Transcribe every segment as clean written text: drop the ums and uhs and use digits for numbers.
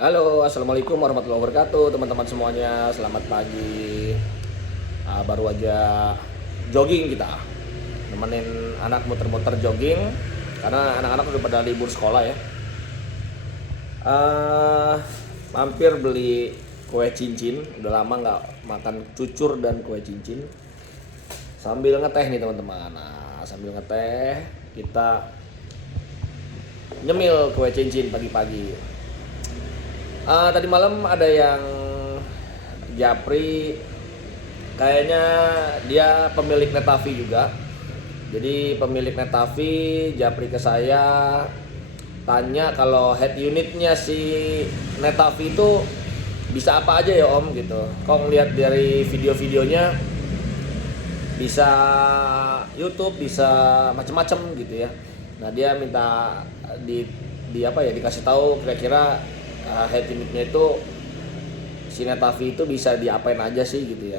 Halo, assalamualaikum warahmatullahi wabarakatuh, teman-teman semuanya. Selamat pagi. Baru aja jogging kita, nemenin anak muter-muter jogging karena anak-anak udah pada libur sekolah ya. Ah, Mampir beli kue cincin. Udah lama nggak makan cucur dan kue cincin. Sambil ngeteh nih teman-teman. Nah, sambil ngeteh kita nyemil kue cincin pagi-pagi. Tadi malam ada yang japri, kayaknya dia pemilik Netavi juga. Jadi pemilik Netavi japri ke saya, tanya kalau head unitnya si Netavi itu bisa apa aja ya om gitu. Kok ngeliat dari video-videonya bisa YouTube, bisa macem-macem gitu ya. Nah dia minta di apa ya, dikasih tahu kira-kira head unitnya itu si Netavi itu bisa diapain aja sih gitu ya.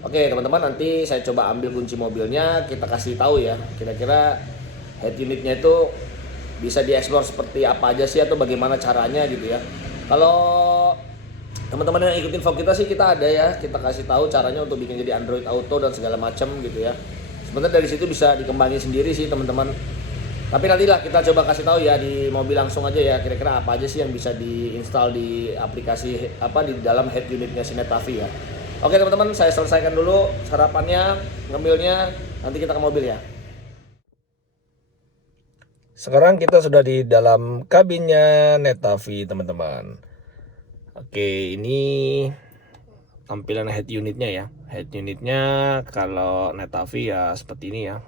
Oke teman-teman, nanti saya coba ambil kunci mobilnya, kita kasih tahu ya kira-kira head unitnya itu bisa dieksplor seperti apa aja sih atau bagaimana caranya gitu ya. Kalau teman-teman yang ikutin vlog kita sih, kita ada ya, kita kasih tahu caranya untuk bikin jadi Android Auto dan segala macam gitu ya. Sebenarnya dari situ bisa dikembangin sendiri sih teman-teman. Tapi nantilah kita coba kasih tahu ya di mobil langsung aja ya, kira-kira apa aja sih yang bisa diinstal di aplikasi apa di dalam head unitnya si Netavi ya. Oke teman-teman, saya selesaikan dulu sarapannya, ngemilnya, nanti kita ke mobil ya. Sekarang kita sudah di dalam kabinnya Netavi teman-teman. Oke, ini tampilan head unitnya ya. Head unitnya kalau Netavi ya seperti ini ya,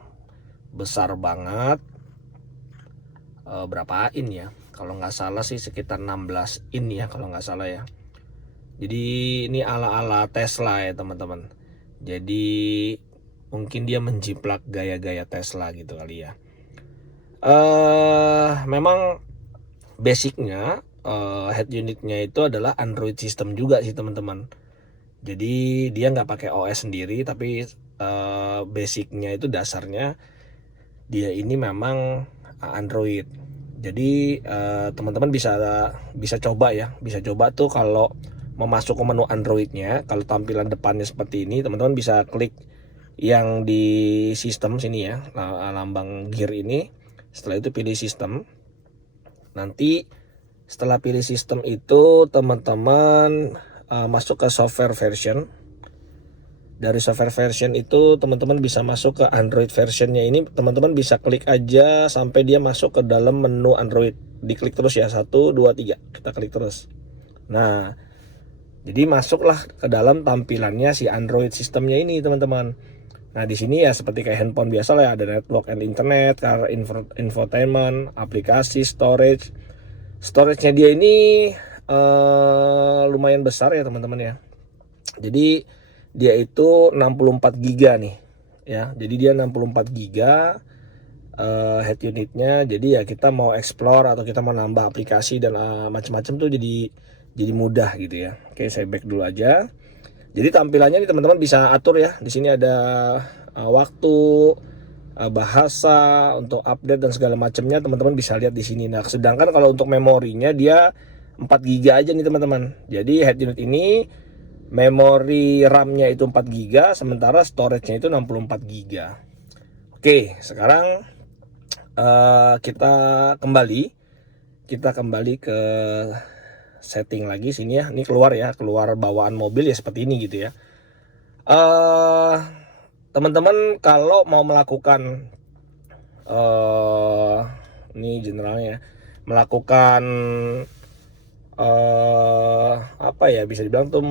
besar banget. Berapa in ya, kalau nggak salah sih sekitar 16 in ya kalau nggak salah ya. Jadi ini ala-ala Tesla ya teman-teman. Jadi mungkin dia menjiplak gaya-gaya Tesla gitu kali ya. Memang basicnya head unitnya itu adalah Android system juga sih teman-teman. Jadi dia nggak pakai OS sendiri, tapi basicnya itu dasarnya dia ini memang Android. Jadi teman-teman bisa coba ya, bisa coba tuh kalau mau masuk ke menu Androidnya, kalau tampilan depannya seperti ini, teman-teman bisa klik yang di sistem sini ya, lambang gear ini. Setelah itu pilih sistem. Nanti setelah pilih sistem itu teman-teman masuk ke software version. Dari software version itu teman-teman bisa masuk ke Android versionnya. Ini teman-teman bisa klik aja sampai dia masuk ke dalam menu Android. Diklik terus ya, 1, 2, 3, kita klik terus. Nah, jadi masuklah ke dalam tampilannya si Android sistemnya ini teman-teman. Nah di sini ya seperti kayak handphone biasa lah ya, ada network and internet, car infotainment, aplikasi, storage. Storage-nya dia ini lumayan besar ya teman-teman ya. Jadi dia itu 64 giga nih ya. Jadi dia 64 giga head unitnya. Jadi ya kita mau explore atau kita mau nambah aplikasi dan macam-macam tuh jadi mudah gitu ya. Oke, saya back dulu aja. Jadi tampilannya nih teman-teman bisa atur ya. Di sini ada waktu, bahasa untuk update dan segala macamnya, teman-teman bisa lihat di sini. Nah, sedangkan kalau untuk memorinya dia 4 giga aja nih teman-teman. Jadi head unit ini memori RAM-nya itu 4 giga, sementara storage-nya itu 64 giga. Oke, sekarang kita kembali ke setting lagi sini ya. Ini keluar ya, keluar bawaan mobil ya seperti ini gitu ya. Teman-teman kalau mau melakukan ini generalnya melakukan apa ya, bisa dibilang tuh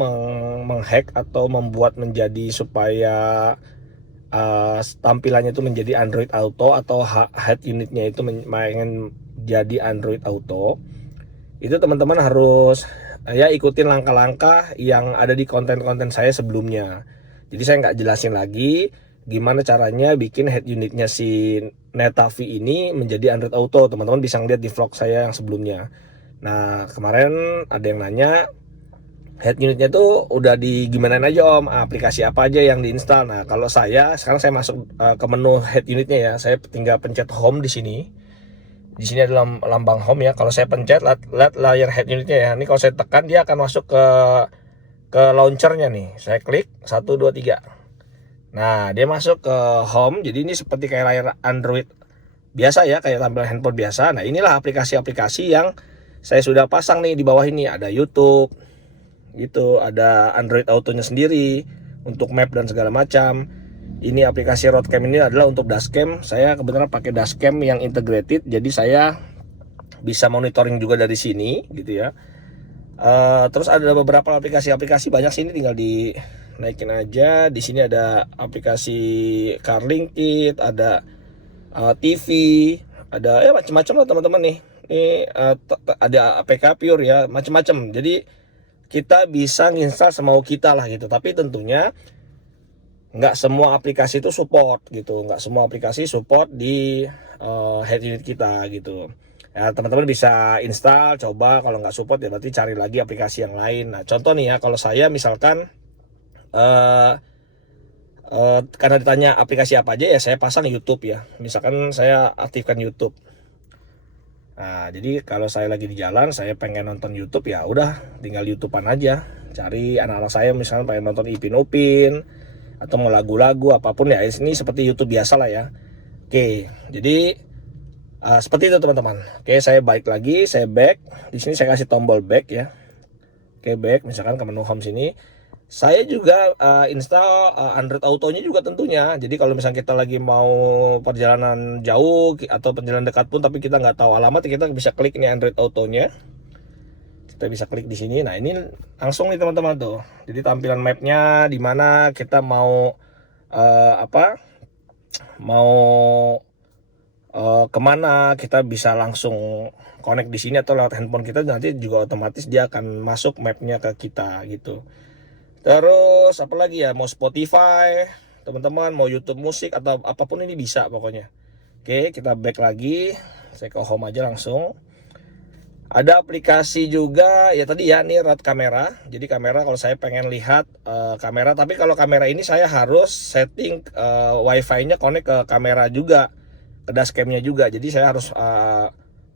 menghack atau membuat menjadi supaya tampilannya itu menjadi Android Auto atau head unitnya itu pengen jadi Android Auto, itu teman-teman harus ya ikutin langkah-langkah yang ada di konten-konten saya sebelumnya. Jadi saya nggak jelasin lagi gimana caranya bikin head unitnya si Netavi ini menjadi Android Auto. Teman-teman bisa ngeliat di vlog saya yang sebelumnya. Nah kemarin ada yang nanya head unitnya tuh udah di gimanain aja om, aplikasi apa aja yang diinstal. Nah kalau sekarang saya masuk ke menu head unitnya ya, saya tinggal pencet home di sini. Di sini ada lambang home ya. Kalau saya pencet, lihat layar head unitnya ya. Ini kalau saya tekan dia akan masuk ke launchernya nih. Saya klik 1 2 3. Nah, dia masuk ke home. Jadi ini seperti kayak layar Android biasa ya, kayak tampilan handphone biasa. Nah, inilah aplikasi-aplikasi yang saya sudah pasang nih di bawah ini. Ada YouTube gitu, ada Android Autonya sendiri untuk map dan segala macam. Ini aplikasi Roadcam ini adalah untuk dashcam. Saya kebetulan pakai dashcam yang integrated, jadi saya bisa monitoring juga dari sini gitu ya. Terus ada beberapa aplikasi banyak sini, tinggal dinaikin aja. Di sini ada aplikasi CarLink Kit, ada TV, ada ya macam-macam lah teman-teman nih. Ini ada APK Pure ya, macam-macam. Jadi kita bisa nginstal semau kita lah gitu. Tapi tentunya nggak semua aplikasi itu support gitu. Nggak semua aplikasi support di head unit kita gitu. Ya, teman-teman bisa install, coba. Kalau nggak support ya berarti cari lagi aplikasi yang lain. Nah, contoh nih ya, kalau saya misalkan karena ditanya aplikasi apa aja ya, saya pasang YouTube ya. Misalkan saya aktifkan YouTube. Nah, jadi kalau saya lagi di jalan, saya pengen nonton YouTube ya udah tinggal YouTubean aja. Cari anak-anak saya misalnya pengen nonton Ipin Upin atau mau lagu-lagu apapun ya, ini seperti YouTube biasa lah ya. Oke, jadi seperti itu teman-teman. Oke, saya balik lagi, saya back. Di sini saya kasih tombol back ya. Oke, back misalkan ke menu home sini. Saya juga install Android Autonya juga tentunya. Jadi kalau misalnya kita lagi mau perjalanan jauh atau perjalanan dekat pun tapi kita nggak tahu alamat, kita bisa klik ini Android Autonya. Kita bisa klik di sini. Nah, ini langsung nih teman-teman tuh. Jadi tampilan mapnya di mana kita mau mau kemana, kita bisa langsung connect di sini atau lewat handphone kita, nanti juga otomatis dia akan masuk mapnya ke kita gitu. Terus apalagi ya, mau Spotify teman-teman, mau YouTube musik atau apapun ini bisa pokoknya. Oke, kita back lagi, saya ke home aja langsung. Ada aplikasi juga ya tadi ya, nih Road Camera. Jadi kamera kalau saya pengen lihat kamera, tapi kalau kamera ini saya harus setting wifi-nya connect ke kamera juga, ke dashcam-nya juga. Jadi saya harus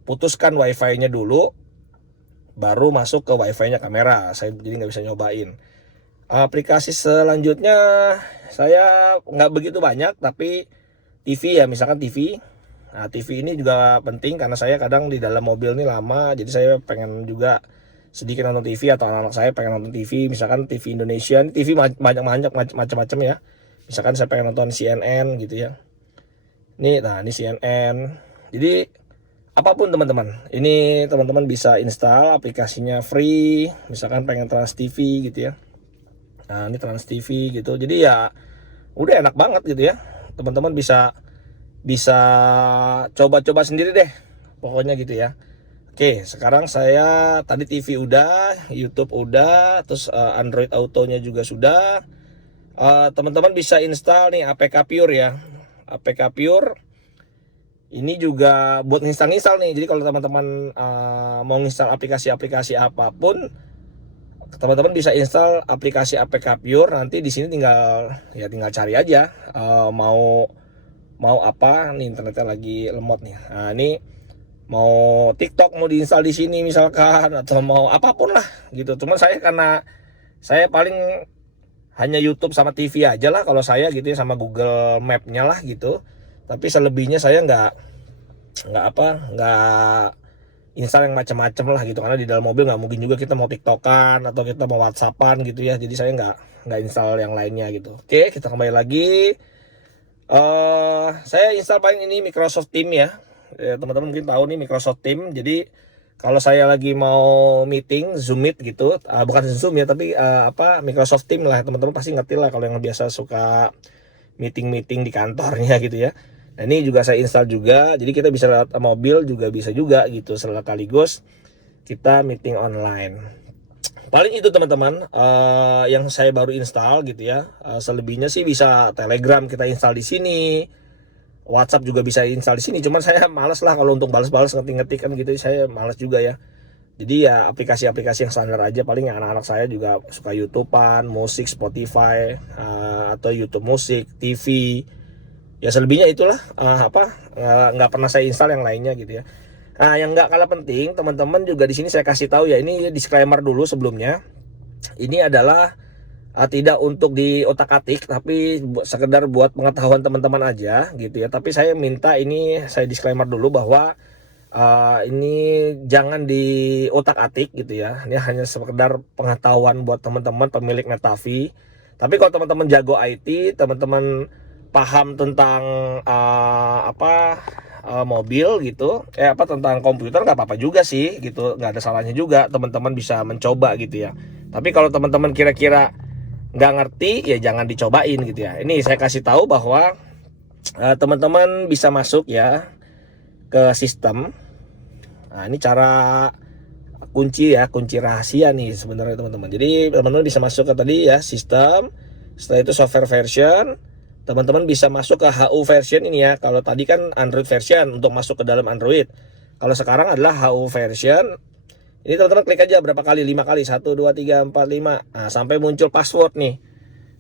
putuskan wifi-nya dulu, baru masuk ke wifi-nya kamera. Saya jadi nggak bisa nyobain. Aplikasi selanjutnya saya nggak begitu banyak, tapi TV ya, misalkan TV. Nah, TV ini juga penting karena saya kadang di dalam mobil nih lama, jadi saya pengen juga sedikit nonton TV atau anak-anak saya pengen nonton TV, misalkan TV Indonesia, TV banyak macam-macam ya. Misalkan saya pengen nonton CNN gitu ya. Nah ini CNN. Jadi apapun teman-teman, ini teman-teman bisa install aplikasinya free, misalkan pengen Trans TV gitu ya. Nah ini Trans TV gitu, jadi ya udah enak banget gitu ya. Teman-teman bisa coba-coba sendiri deh pokoknya gitu ya. Oke, sekarang saya tadi TV udah, YouTube udah, terus Android Autonya juga sudah. Teman-teman bisa install nih APK Pure ya. APK Pure ini juga buat nginstal nih. Jadi kalau teman-teman mau nginstal aplikasi-aplikasi apapun, teman-teman bisa install aplikasi APK Pure. Nanti di sini tinggal cari aja mau apa. Nih internetnya lagi lemot nih. Nah, ini mau TikTok mau diinstal di sini misalkan, atau mau apapun lah gitu. Cuman karena saya paling hanya YouTube sama TV aja lah kalau saya gitu ya, sama Google Map-nya lah gitu. Tapi selebihnya saya nggak install yang macam-macam lah gitu, karena di dalam mobil nggak mungkin juga kita mau TikTokan atau kita mau WhatsAppan gitu ya. Jadi saya nggak install yang lainnya gitu. Oke, kita kembali lagi. Saya install paling ini Microsoft Teams ya. Teman-teman mungkin tahu nih Microsoft Teams. Jadi kalau saya lagi mau meeting Zoom Meet gitu, bukan Zoom ya, tapi Microsoft Teams lah, teman-teman pasti ngerti lah kalau yang biasa suka meeting di kantornya gitu ya. Nah ini juga saya install juga, jadi kita bisa lewat mobil juga bisa juga gitu, sekaligus kita meeting online. Paling itu teman-teman yang saya baru install gitu ya. Selebihnya sih bisa Telegram kita install di sini, WhatsApp juga bisa install di sini. Cuman saya males lah kalau untuk balas-balas ngetik-ngetik kan gitu, saya males juga ya. Jadi ya aplikasi-aplikasi yang standar aja. Paling yang anak-anak saya juga suka YouTubean, musik, Spotify, atau YouTube musik, TV. Ya selebihnya itulah nggak pernah saya install yang lainnya gitu ya. Nah, yang nggak kalah penting, teman-teman juga di sini saya kasih tahu ya, ini disclaimer dulu sebelumnya. Ini adalah tidak untuk diotak-atik, tapi sekedar buat pengetahuan teman-teman aja gitu ya. Tapi saya minta ini saya disclaimer dulu bahwa ini jangan diotak-atik gitu ya. Ini hanya sekedar pengetahuan buat teman-teman pemilik Netavi. Tapi kalau teman-teman jago IT, teman-teman paham tentang mobil gitu, tentang komputer, nggak apa-apa juga sih gitu, nggak ada salahnya juga teman-teman bisa mencoba gitu ya. Tapi kalau teman-teman kira-kira nggak ngerti, ya jangan dicobain gitu ya. Ini saya kasih tahu bahwa teman-teman bisa masuk ya ke sistem. Nah, ini cara kunci ya, kunci rahasia nih sebenarnya teman-teman. Jadi teman-teman bisa masuk ke tadi ya sistem. Setelah itu software version, teman-teman bisa masuk ke HU version ini ya. Kalau tadi kan Android version untuk masuk ke dalam Android. Kalau sekarang adalah HU version. Ini teman-teman klik aja berapa kali? 5 kali. 1, 2, 3, 4, 5. Nah, sampai muncul password nih.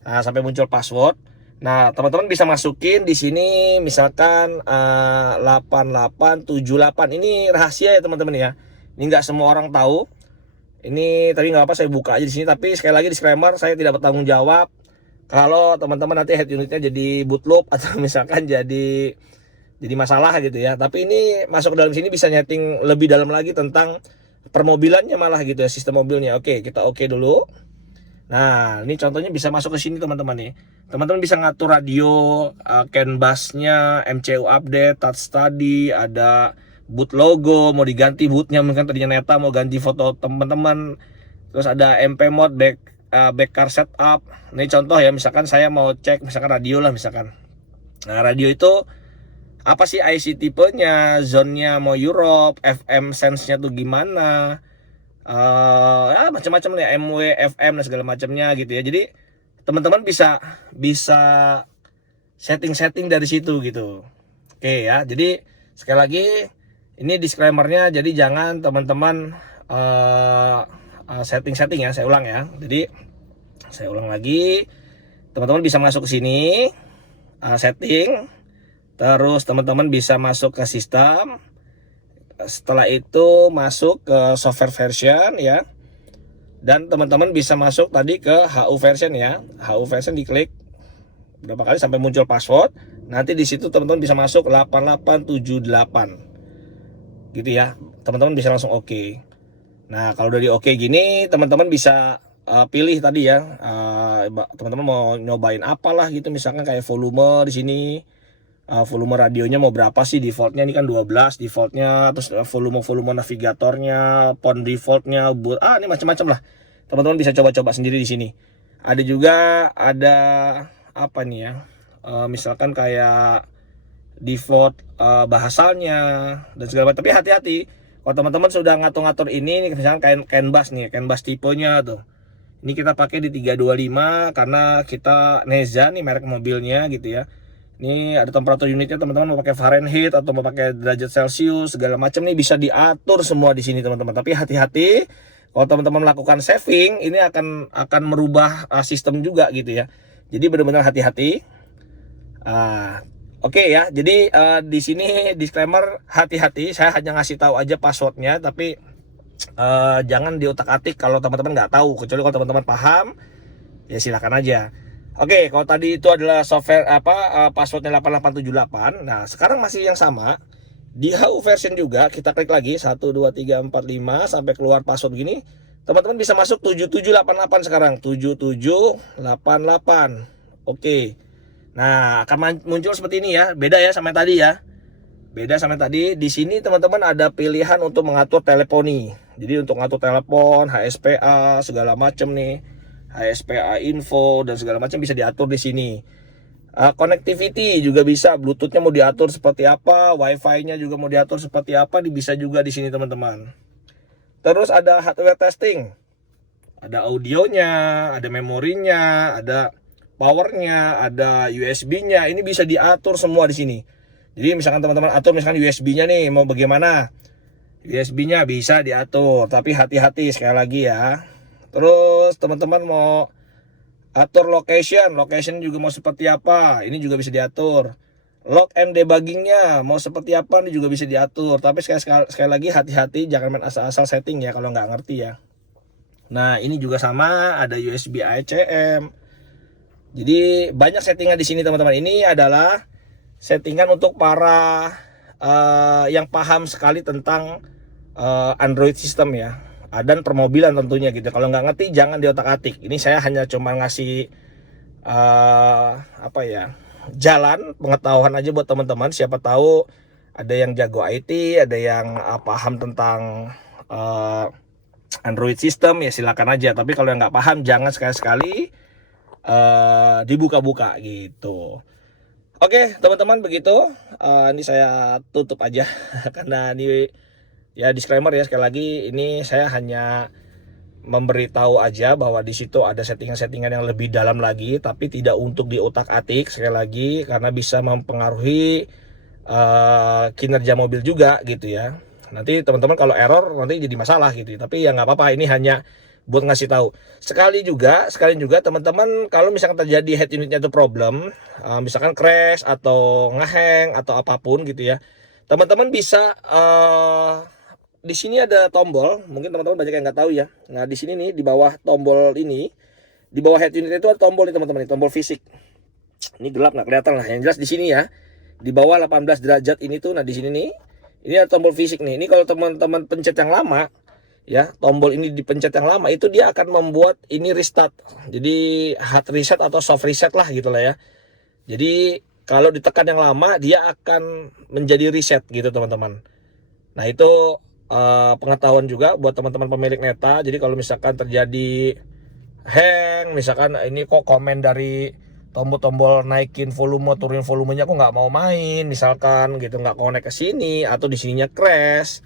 Nah, sampai muncul password. Nah, teman-teman bisa masukin di sini misalkan 8878. Ini rahasia ya teman-teman ya. Ini nggak semua orang tahu. Ini tadi nggak apa, saya buka aja di sini. Tapi sekali lagi disclaimer, saya tidak bertanggung jawab kalau teman-teman nanti head unitnya jadi bootloop atau misalkan jadi masalah gitu ya. Tapi ini masuk ke dalam sini bisa nyeting lebih dalam lagi tentang permobilannya malah gitu ya, sistem mobilnya. Oke, kita oke dulu. Nah, ini contohnya bisa masuk ke sini teman-teman nih. Teman-teman bisa ngatur radio, CAN busnya, MCU update, touch study, ada boot logo, mau diganti bootnya, mungkin tadinya Neta mau ganti foto teman-teman. Terus ada MP mode, back car setup. Ini contoh ya, misalkan saya mau cek misalkan radio lah misalkan. Nah, radio itu apa sih IC tipenya, zone-nya mau Europe, FM sense-nya tuh gimana, macam-macam nih, MW, FM dan segala macamnya gitu ya. Jadi teman-teman bisa setting-setting dari situ gitu. Oke ya, jadi sekali lagi ini disclaimer-nya, jadi jangan teman-teman setting-setting ya. Saya ulang ya. Jadi saya ulang lagi, teman-teman bisa masuk ke sini, setting, terus teman-teman bisa masuk ke sistem. Setelah itu masuk ke software version ya, dan teman-teman bisa masuk tadi ke HU version ya. HU version diklik berapa kali sampai muncul password. Nanti di situ teman-teman bisa masuk 8878 gitu ya. Teman-teman bisa langsung oke. Nah, kalau udah di oke gini, teman-teman bisa pilih tadi ya, teman-teman mau nyobain apalah gitu, misalkan kayak volume di sini. Volume radionya mau berapa sih, defaultnya ini kan 12 defaultnya, terus volume navigatornya, pon defaultnya, ini macam-macam lah. Teman-teman bisa coba-coba sendiri di sini. Ada juga ada apa nih ya, misalkan kayak default bahasanya dan segala macam. Tapi hati-hati kalau teman-teman sudah ngatur-ngatur ini, misalkan CAN bus nih, CAN bus tipenya tuh. Ini kita pakai di 325 karena kita Neza nih merek mobilnya gitu ya. Ini ada temperatur unitnya, teman-teman mau pakai Fahrenheit atau mau pakai derajat Celcius segala macam nih bisa diatur semua di sini teman-teman. Tapi hati-hati kalau teman-teman melakukan saving, ini akan merubah sistem juga gitu ya. Jadi benar-benar hati-hati. Oke ya. Jadi di sini disclaimer, hati-hati. Saya hanya ngasih tahu aja passwordnya, tapi jangan diotak-atik kalau teman-teman nggak tahu. Kecuali kalau teman-teman paham, ya silakan aja. Oke, kalau tadi itu adalah software passwordnya 8878. Nah, sekarang masih yang sama. Di HU version juga kita klik lagi 1 2 3 4 5 sampai keluar password gini. Teman-teman bisa masuk 7788 sekarang. 7788. Oke. Nah, akan muncul seperti ini ya. Beda ya sama tadi ya. Beda sama tadi. Di sini teman-teman ada pilihan untuk mengatur teleponi. Jadi untuk ngatur telepon, HSPA, segala macam nih. HSPA info dan segala macam bisa diatur di sini. Connectivity juga bisa, Bluetooth-nya mau diatur seperti apa, Wi-Fi-nya juga mau diatur seperti apa, bisa juga di sini teman-teman. Terus ada hardware testing, ada audionya, ada memorinya, ada powernya, ada USB-nya. Ini bisa diatur semua di sini. Jadi misalkan teman-teman atur misalkan USB-nya nih mau bagaimana, USB-nya bisa diatur, tapi hati-hati sekali lagi ya. Terus teman-teman mau atur location juga mau seperti apa, ini juga bisa diatur. Log and debuggingnya mau seperti apa ini juga bisa diatur. Tapi sekali lagi hati-hati, jangan main asal-asal setting ya kalau nggak ngerti ya. Nah ini juga sama, ada USB ACM. Jadi banyak settingan di sini teman-teman. Ini adalah settingan untuk para yang paham sekali tentang Android system ya, dan permobilan tentunya gitu. Kalau nggak ngerti jangan diotak-atik. Ini saya hanya cuma ngasih apa ya, jalan pengetahuan aja buat teman-teman. Siapa tahu ada yang jago IT, ada yang paham tentang Android system ya silakan aja. Tapi kalau yang nggak paham jangan sekali-sekali dibuka-buka gitu. Oke teman-teman begitu. Ini saya tutup aja karena ini ya disclaimer ya, sekali lagi ini saya hanya memberitahu aja bahwa di situ ada settingan-settingan yang lebih dalam lagi, tapi tidak untuk diotak-atik sekali lagi karena bisa mempengaruhi kinerja mobil juga gitu ya. Nanti teman-teman kalau error nanti jadi masalah gitu. Tapi ya nggak apa-apa, ini hanya buat ngasih tahu. Sekali juga teman-teman kalau misalkan terjadi head unitnya itu problem, misalkan crash atau ngehang atau apapun gitu ya, teman-teman bisa di sini ada tombol, mungkin teman-teman banyak yang nggak tahu ya. Nah di sini nih di bawah tombol ini, di bawah head unit itu ada tombol nih teman-teman, tombol fisik. Ini gelap nggak kelihatan lah, yang jelas di sini ya. Di bawah 18 derajat ini tuh, nah di sini nih, ini ada tombol fisik nih. Ini kalau teman-teman pencet yang lama, ya tombol ini dipencet yang lama itu dia akan membuat ini restart. Jadi hard reset atau soft reset lah gitu lah ya. Jadi kalau ditekan yang lama dia akan menjadi reset gitu teman-teman. Nah itu pengetahuan juga buat teman-teman pemilik Neta. Jadi kalau misalkan terjadi hang, misalkan ini kok komen dari tombol-tombol naikin volume, turunin volumenya aku nggak mau main, misalkan gitu, nggak connect ke sini atau di sininya crash,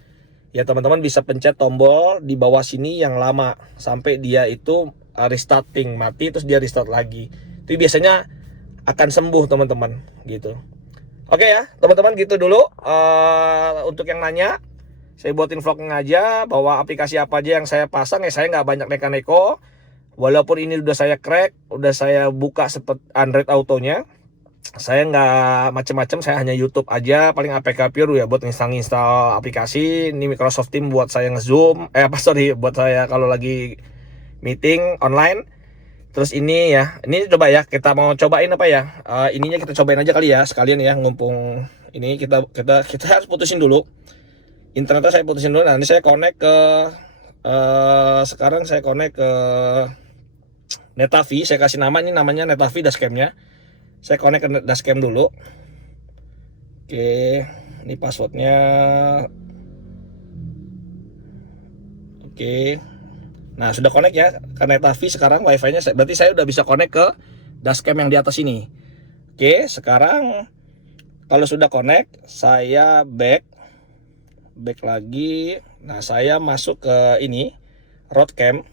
ya teman-teman bisa pencet tombol di bawah sini yang lama sampai dia itu restarting, mati terus dia restart lagi. Itu biasanya akan sembuh teman-teman gitu. Oke ya teman-teman, gitu dulu untuk yang nanya. Saya buatin vlognya aja bahwa aplikasi apa aja yang saya pasang ya, saya nggak banyak neko-neko. Walaupun ini udah saya crack, udah saya buka seperti Android Autonya, saya nggak macem-macem, saya hanya YouTube aja, paling APK Pure ya buat install aplikasi. Ini Microsoft Teams buat saya nge-zoom, buat saya kalau lagi meeting online. Terus ini ya, ini coba ya, kita mau cobain apa ya? Ininya kita cobain aja kali ya, sekalian ya, ngumpung ini kita harus putusin dulu. Internetnya saya putusin dulu. Nanti saya connect ke sekarang saya connect ke Netavi. Saya kasih nama, ini namanya Netavi dashcamnya. Saya connect ke dashcam dulu. Oke, ini passwordnya. Oke. Nah sudah connect ya ke Netavi sekarang wifi-nya. Berarti saya udah bisa connect ke dashcam yang di atas ini. Oke, sekarang kalau sudah connect, saya back lagi. Nah saya masuk ke ini road cam.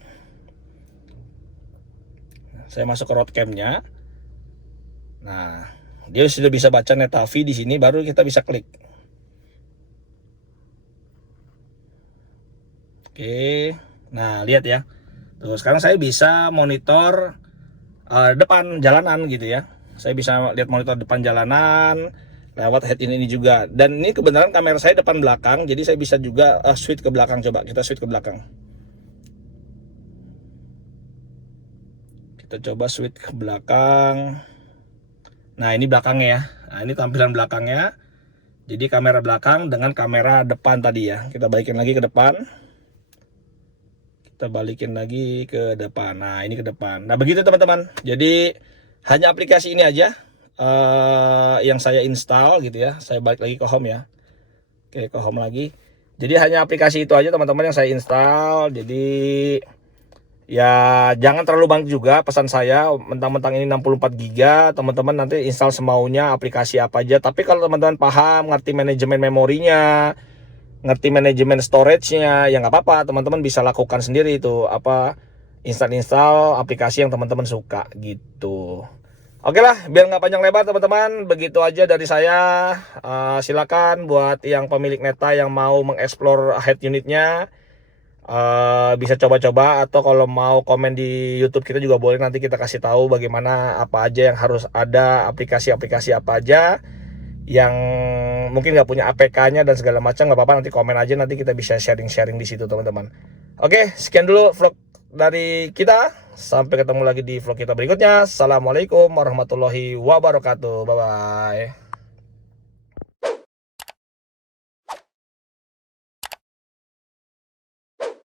Saya masuk ke road camnya. Nah dia sudah bisa baca Netavi di sini, baru kita bisa klik. Oke, nah lihat ya. Tuh sekarang saya bisa monitor depan jalanan gitu ya. Saya bisa lihat monitor depan jalanan lewat head ini juga. Dan ini kebenaran kamera saya depan belakang, jadi saya bisa juga switch ke belakang. Coba kita switch ke belakang. Kita coba switch ke belakang. Nah ini belakangnya ya. Nah ini tampilan belakangnya. Jadi kamera belakang dengan kamera depan tadi ya. Kita balikin lagi ke depan. Kita balikin lagi ke depan. Nah ini ke depan. Nah begitu teman-teman. Jadi hanya aplikasi ini aja yang saya install gitu ya. Saya balik lagi ke home ya. Oke, ke home lagi. Jadi hanya aplikasi itu aja teman-teman yang saya install. Jadi ya jangan terlalu banyak juga pesan saya, mentang-mentang ini 64 GB, teman-teman nanti install semaunya aplikasi apa aja. Tapi kalau teman-teman paham, ngerti manajemen memorinya, ngerti manajemen storage-nya, ya nggak apa-apa, teman-teman bisa lakukan sendiri itu apa, install aplikasi yang teman-teman suka gitu. Oke lah, biar nggak panjang lebar teman-teman, begitu aja dari saya. Silakan buat yang pemilik Neta yang mau mengeksplor head unitnya, bisa coba-coba, atau kalau mau komen di YouTube kita juga boleh, nanti kita kasih tahu bagaimana apa aja yang harus ada, aplikasi-aplikasi apa aja yang mungkin nggak punya APK-nya dan segala macam, nggak apa-apa, nanti komen aja, nanti kita bisa sharing-sharing di situ teman-teman. Oke, sekian dulu vlog dari kita. Sampai ketemu lagi di vlog kita berikutnya. Assalamualaikum warahmatullahi wabarakatuh. Bye bye.